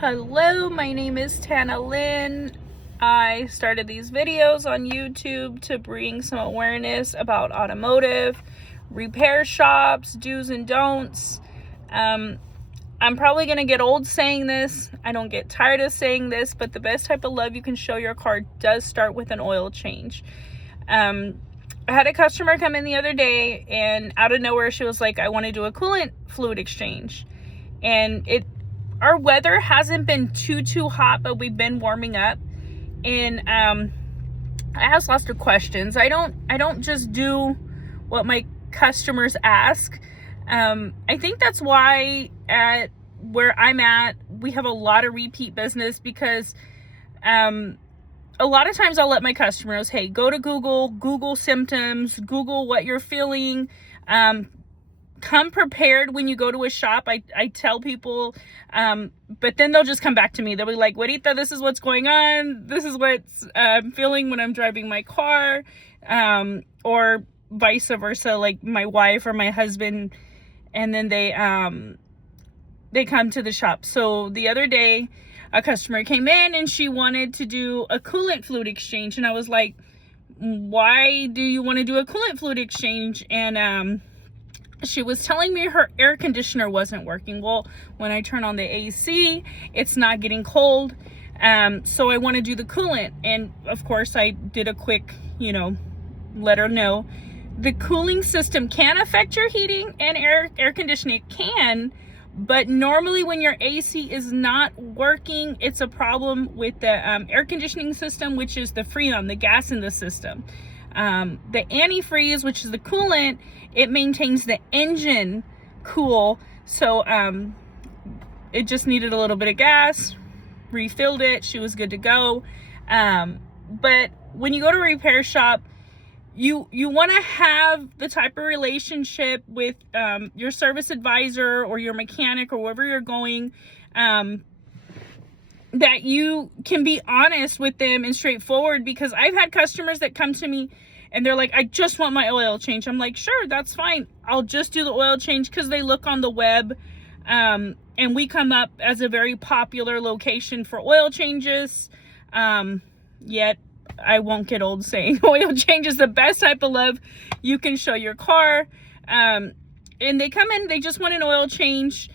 Hello, my name is Tana Lynn. I started these videos on YouTube to bring some awareness about automotive, repair shops, do's and don'ts. I'm probably going to get old saying this. I don't get tired of saying this, but the best type of love you can show your car does start with an oil change. I had a customer come in the other day, and out of nowhere she was like, I want to do a coolant fluid exchange. And our weather hasn't been too hot, but we've been warming up. And I asked lots of questions. I don't just do what my customers ask. I think that's why at where I'm at, we have a lot of repeat business, because a lot of times I'll let my customers, hey, go to Google symptoms, Google what you're feeling. Come prepared when you go to a shop. I tell people, but then they'll just come back to me. They'll be like, Juanita, this is what's going on. This is what's I'm feeling when I'm driving my car, or vice versa, like my wife or my husband. And then they come to the shop. So the other day, a customer came in and she wanted to do a coolant fluid exchange. And I was like, why do you want to do a coolant fluid exchange? And she was telling me her air conditioner wasn't working. Well, when I turn on the AC, it's not getting cold. So I want to do the coolant. And of course I did a quick, let her know. The cooling system can affect your heating and air conditioning. It can, but normally when your AC is not working, it's a problem with the air conditioning system, which is the Freon, the gas in the system. The antifreeze, which is the coolant, it maintains the engine cool. So it just needed a little bit of gas, refilled it, she was good to go. But when you go to a repair shop, you want to have the type of relationship with your service advisor or your mechanic or wherever you're going, that you can be honest with them and straightforward. Because I've had customers that come to me and they're like, I just want my oil change. I'm like, sure, that's fine. I'll just do the oil change, because they look on the web, and we come up as a very popular location for oil changes. Yet I won't get old saying oil change is the best type of love you can show your car. And they come in, they just want an oil change,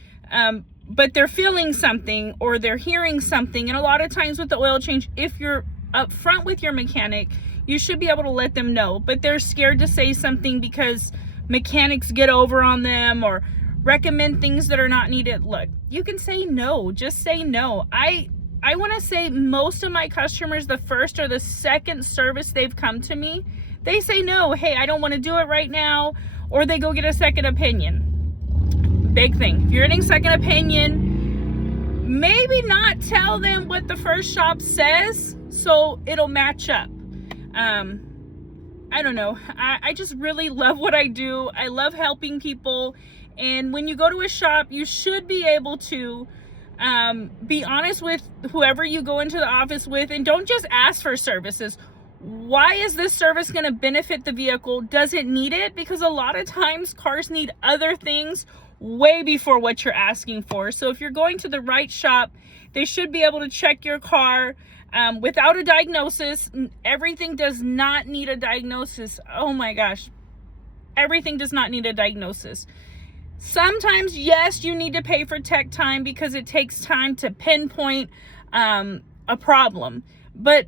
but they're feeling something or they're hearing something. And a lot of times with the oil change, if you're upfront with your mechanic, you should be able to let them know, but they're scared to say something because mechanics get over on them or recommend things that are not needed. Look, you can say no, just say no. I want to say most of my customers, the first or the second service they've come to me, they say no. Hey, I don't want to do it right now. Or they go get a second opinion. Big thing. If you're getting second opinion, maybe not tell them what the first shop says so it'll match up. I don't know. I just really love what I do. I love helping people. And when you go to a shop, you should be able to be honest with whoever you go into the office with, and don't just ask for services. Why is this service going to benefit the vehicle? Does it need it? Because a lot of times cars need other things way before what you're asking for. So if you're going to the right shop, they should be able to check your car without a diagnosis. Everything does not need a diagnosis. Oh my gosh. Everything does not need a diagnosis. Sometimes, yes, you need to pay for tech time because it takes time to pinpoint a problem. But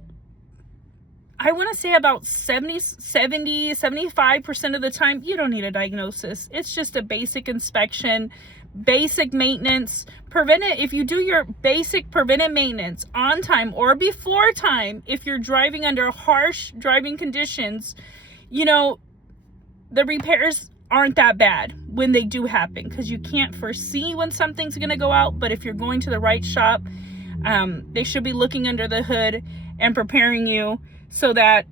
I want to say about 75% of the time, you don't need a diagnosis. It's just a basic inspection, basic maintenance. If you do your basic preventive maintenance on time or before time, if you're driving under harsh driving conditions, the repairs aren't that bad when they do happen, because you can't foresee when something's going to go out. But if you're going to the right shop, they should be looking under the hood and preparing you so that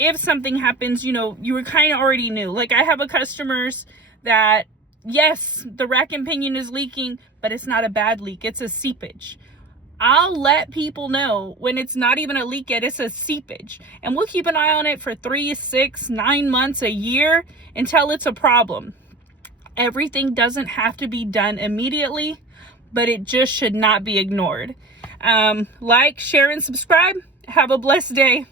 if something happens, you were kind of already knew. Like, I have customers that, yes, the rack and pinion is leaking, but it's not a bad leak. It's a seepage. I'll let people know when it's not even a leak yet, it's a seepage. And we'll keep an eye on it for 3, 6, 9 months, a year, until it's a problem. Everything doesn't have to be done immediately, but it just should not be ignored. Like, share, and subscribe. Have a blessed day.